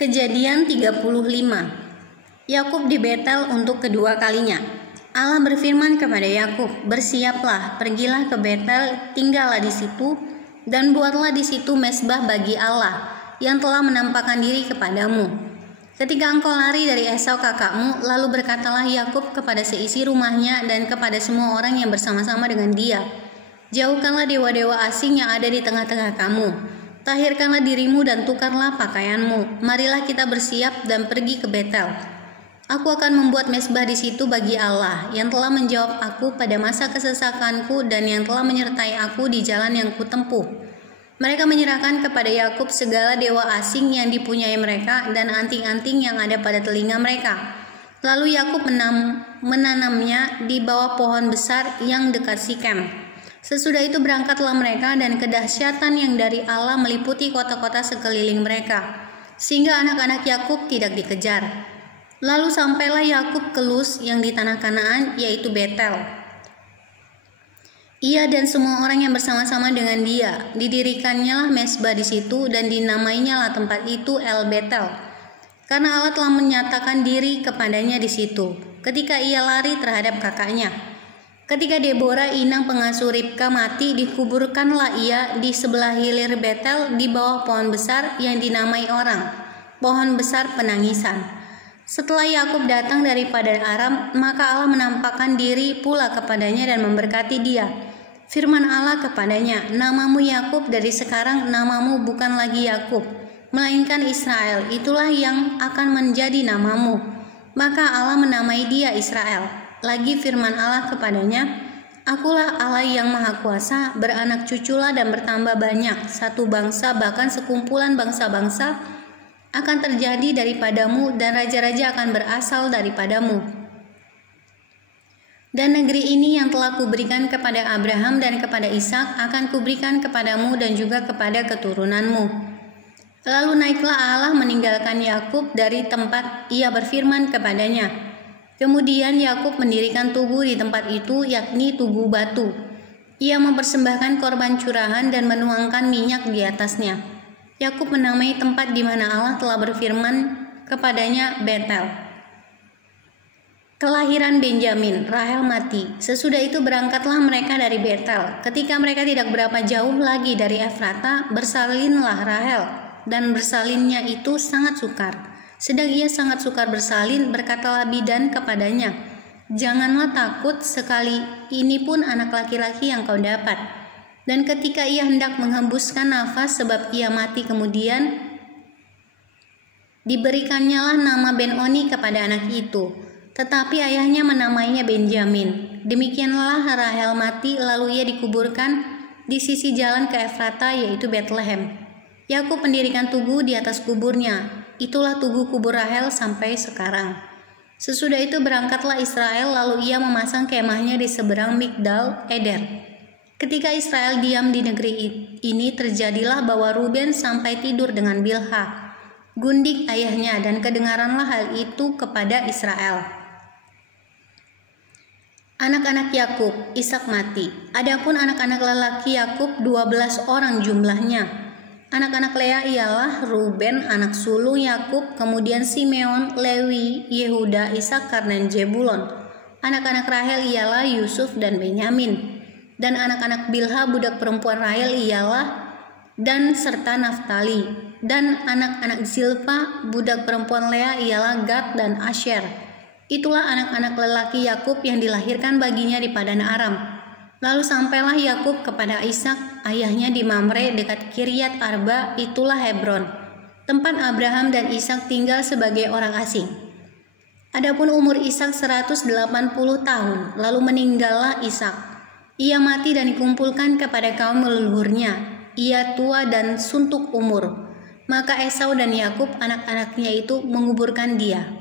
Kejadian 35. Yakub di Betel untuk kedua kalinya. Allah berfirman kepada Yakub, "Bersiaplah, pergilah ke Betel, tinggallah di situ, dan buatlah di situ mezbah bagi Allah yang telah menampakkan diri kepadamu. Ketika engkau lari dari Esau kakakmu, lalu berkatalah Yakub kepada seisi rumahnya dan kepada semua orang yang bersama-sama dengan dia, jauhkanlah dewa-dewa asing yang ada di tengah-tengah kamu. Tahirkanlah dirimu dan tukarlah pakaianmu. Marilah kita bersiap dan pergi ke Betel. Aku akan membuat mezbah di situ bagi Allah yang telah menjawab aku pada masa kesesakanku dan yang telah menyertai aku di jalan yang kutempuh." Mereka menyerahkan kepada Yakub segala dewa asing yang dipunyai mereka dan anting-anting yang ada pada telinga mereka. Lalu Yakub menanamnya di bawah pohon besar yang dekat Sikem. Sesudah itu berangkatlah mereka, dan kedahsyatan yang dari Allah meliputi kota-kota sekeliling mereka, sehingga anak-anak Yakub tidak dikejar. Lalu sampailah Yakub ke Luz yang di tanah Kanaan, yaitu Betel. Ia dan semua orang yang bersama-sama dengan dia, didirikannya lah mezbah di situ, dan dinamainya lah tempat itu El Betel, karena Allah telah menyatakan diri kepadanya di situ, ketika ia lari terhadap kakaknya. Ketika Deborah, inang pengasuh Ribka, mati, dikuburkanlah ia di sebelah hilir Betel di bawah pohon besar yang dinamai orang, pohon besar penangisan. Setelah Yakub datang dari Padan Aram, maka Allah menampakkan diri pula kepadanya dan memberkati dia. Firman Allah kepadanya, "Namamu Yakub, dari sekarang namamu bukan lagi Yakub, melainkan Israel, itulah yang akan menjadi namamu." Maka Allah menamai dia Israel. Lagi firman Allah kepadanya, "Akulah Allah yang Maha Kuasa, beranak cuculah dan bertambah banyak, satu bangsa bahkan sekumpulan bangsa-bangsa akan terjadi daripadamu, dan raja-raja akan berasal daripadamu. Dan negeri ini yang telah kuberikan kepada Abraham dan kepada Ishak akan kuberikan kepadamu dan juga kepada keturunanmu." Lalu naiklah Allah meninggalkan Yakub dari tempat ia berfirman kepadanya. Kemudian Yakub mendirikan tugu di tempat itu, yakni Tugu Batu. Ia mempersembahkan korban curahan dan menuangkan minyak di atasnya. Yakub menamai tempat di mana Allah telah berfirman kepadanya Betel. Kelahiran Benjamin. Rahel mati. Sesudah itu berangkatlah mereka dari Betel. Ketika mereka tidak berapa jauh lagi dari Efrata, bersalinlah Rahel, dan bersalinnya itu sangat sukar. Sedang ia sangat sukar bersalin, berkatalah bidan kepadanya, "Janganlah takut, sekali ini pun anak laki-laki yang kau dapat." Dan ketika ia hendak menghembuskan nafas sebab ia mati, kemudian diberikannya lah nama Ben-Oni kepada anak itu, tetapi ayahnya menamainya Benjamin. Demikianlah Rahel mati, lalu ia dikuburkan di sisi jalan ke Efrata, yaitu Betlehem. Yakub mendirikan tugu di atas kuburnya. Itulah tugu kubur Rahel sampai sekarang. Sesudah itu berangkatlah Israel, lalu ia memasang kemahnya di seberang Migdal Eder. Ketika Israel diam di negeri ini, terjadilah bahwa Ruben sampai tidur dengan Bilha, gundik ayahnya, dan kedengaranlah hal itu kepada Israel. Anak-anak Yakub. Ishak mati. Adapun anak-anak lelaki Yakub 12 orang jumlahnya. Anak-anak Lea ialah Ruben, anak sulung Yakub, kemudian Simeon, Lewi, Yehuda, Isakar, dan Jebulon. Anak-anak Rahel ialah Yusuf dan Benyamin. Dan anak-anak Bilha budak perempuan Rahel ialah Dan serta Naftali. Dan anak-anak Zilpa budak perempuan Lea ialah Gad dan Asher. Itulah anak-anak lelaki Yakub yang dilahirkan baginya di Padan Aram. Lalu sampailah Yakub kepada Ishak ayahnya di Mamre dekat Kiryat Arba, itulah Hebron, tempat Abraham dan Ishak tinggal sebagai orang asing. Adapun umur Ishak 180 tahun, lalu meninggallah Ishak. Ia mati dan dikumpulkan kepada kaum leluhurnya. Ia tua dan suntuk umur. Maka Esau dan Yakub anak-anaknya itu menguburkan dia.